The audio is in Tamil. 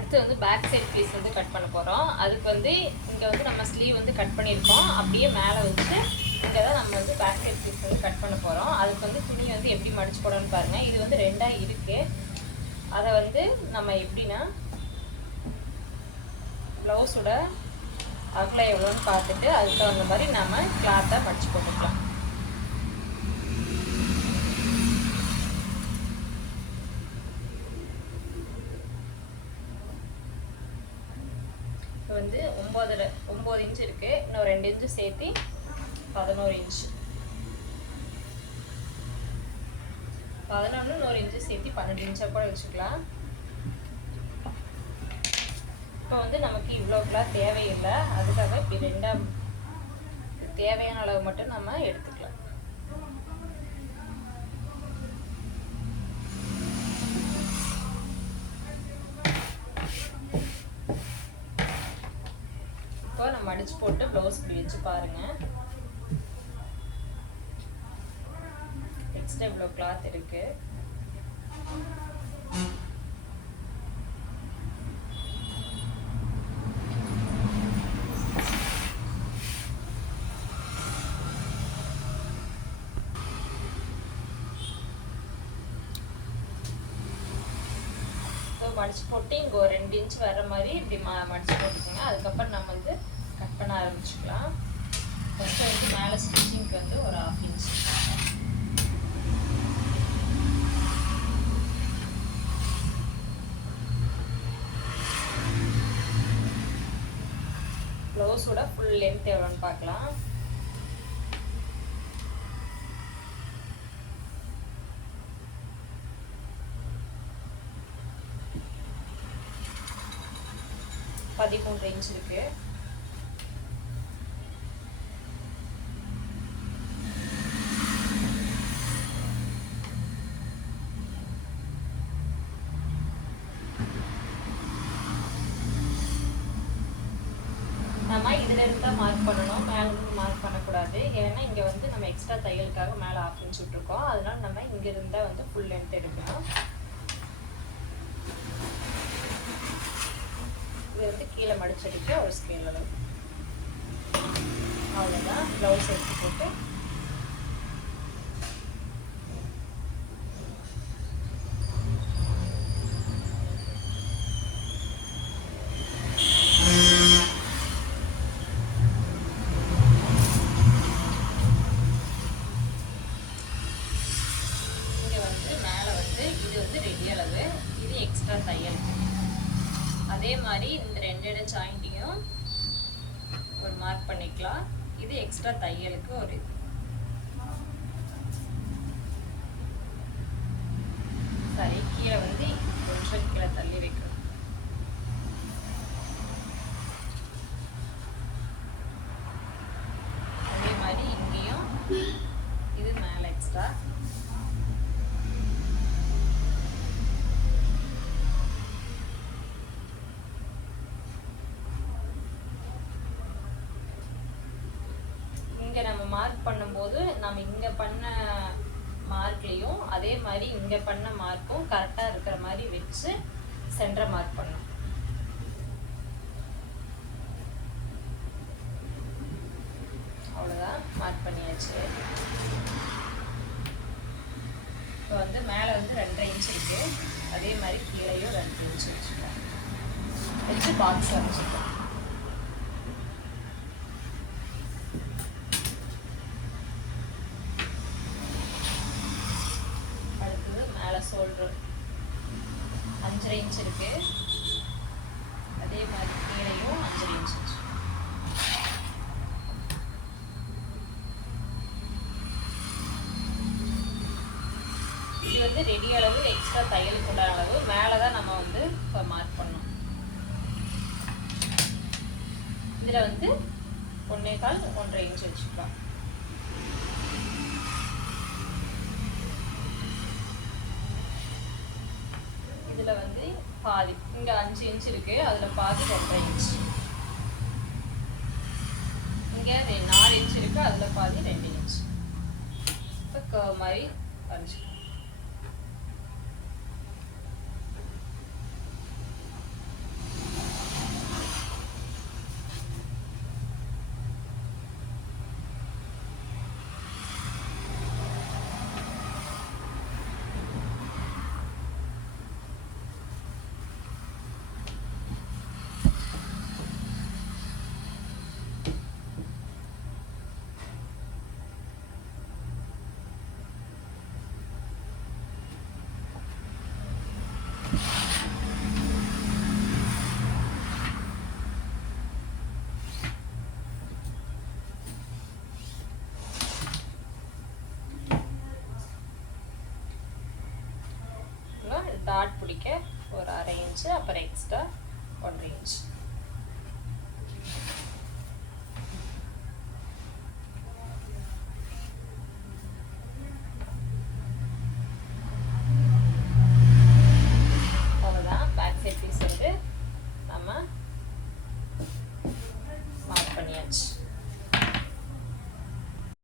அடுத்து வந்து பேக் சைட் பீஸ் வந்து கட் பண்ண போகிறோம். அதுக்கு வந்து இங்கே வந்து நம்ம ஸ்லீவ் வந்து கட் பண்ணியிருக்கோம். அப்படியே மேலே வச்சு இங்கே தான் நம்ம வந்து பேக் சைட் பீஸ் வந்து கட் பண்ண போகிறோம். அதுக்கு வந்து துணி வந்து எப்படி மடிச்சு போடணும்னு பாருங்கள். இது வந்து 2ஆக இருக்குது. அதை வந்து நம்ம எப்படின்னா ப்ளவுஸோட அகலம் எவ்வளோன்னு பார்த்துட்டு அதுக்கு தகுந்த மாதிரி நம்ம கிளாத்தை மடிச்சு போட்டுக்கலாம். வந்து 9 இன்ச் இருக்குது. இன்னும் 2 இன்ச்சு சேர்த்து 11 இன்ச், 11 1 இன்ச்சு சேர்த்து 12 இன்ச்சாக கூட வச்சுக்கலாம். இப்போ வந்து நமக்கு இவ்வளோக்கெல்லாம் தேவையில்லை. அதுக்காக இப்படி 2ஆக தேவையான அளவு மட்டும் நம்ம எடுத்துக்கலாம். இப்போ நம்ம மடிச்சு போட்டு ப்ளவுஸ் இப்படி வச்சு பாருங்கள். எக்ஸ்ட்ரா இவ்வளோ கிளாத் இருக்கு. மடிச்சு போட்டு இங்கே ஒரு 2 இன்ச் வர மாதிரி இப்படி மடிச்சு போட்டுக்கோங்க. அதுக்கப்புறம் நம்ம வந்து கட் பண்ண ஆரம்பிச்சுக்கலாம். ஃபஸ்ட்டு வந்து மேலே ஸ்டிச்சிங்க்கு வந்து ஒரு 1/2 இன்ச், ப்ளவுஸோட ஃபுல் லென்த் எவ்வளோன்னு பார்க்கலாம். பதிமூன்று இன்ச் இருக்கு. நம்ம இதுல இருந்தா மார்க் பண்ணணும், மேல இருந்து மார்க் பண்ணக்கூடாது. ஏன்னா இங்க வந்து நம்ம எக்ஸ்ட்ரா தையலுக்காக மேல 1/2 இன்ச் விட்டுருக்கோம். அதனால நம்ம இங்க இருந்தா வந்து ஃபுல் லென்த் எடுக்கணும். இது வந்து கீழே மடிச்சடிக்க ஒரு ஸ்கேல் அளவு. அவ்வளோதான். ப்ளவுஸ் எடுத்து போட்டு இங்கே வந்து மேலே வந்து இது வந்து ரெடி அளவு, இது எக்ஸ்ட்ரா தையல். அதே மாதிரி இந்த 2 இட ஜாயிண்ட்டையும் ஒரு மார்க் பண்ணிக்கலாம். இது எக்ஸ்ட்ரா தையலுக்கு ஒரு சரி கீழே வந்து கொஞ்சம் கீழே தள்ளி வைக்கணும். அதே மாதிரி இங்கேயும் இது மேலே எக்ஸ்ட்ரா. இங்கே நம்ம மார்க் பண்ணும்போது நம்ம இங்கே பண்ண மார்க்லேயும் அதே மாதிரி இங்கே பண்ண மார்க்கும் கரெக்டாக இருக்கிற மாதிரி வச்சு சென்டரை மார்க் பண்ணணும். அவ்வளோதான், மார்க் பண்ணியாச்சு. இப்போ வந்து மேலே வந்து 2.5 இன்ச் இருக்குது. அதே மாதிரி கீழேயும் 2 இன்ச் வச்சுக்கோம். வச்சு பாக்ஸ் வச்சுக்கோம். ஷோல்டர் 5.5 இன்ச் இருக்கு. அதே மாதிரி கீழையும் 5.5 இன்ச். இது வந்து ரெடி அளவு, எக்ஸ்ட்ரா தையலுக்கு உண்டான அளவு. மேலே தான் நம்ம வந்து இப்போ மார்க் பண்ணோம். இதில் வந்து 1.25 1.5 இன்ச் வச்சுக்கலாம். இதில் வந்து பாதி, இங்கே 5 இன்ச் இருக்கு, அதில் பாதி 2.5 இன்ச். இங்கே 4 இன்ச் இருக்கு, அதில் பாதி 2 இன்ச். இப்போ கர்வ் மாதிரி வரைஞ்சிக்கலாம். டாட் பிடிக்க ஒரு 1/2 இன்ச்சு, அப்புறம் எக்ஸ்ட்ரா 1/2 இன்ச். அவ்வளோதான். பேக் சைட் பீஸ் வந்து நம்ம மார்க் பண்ணியாச்சு.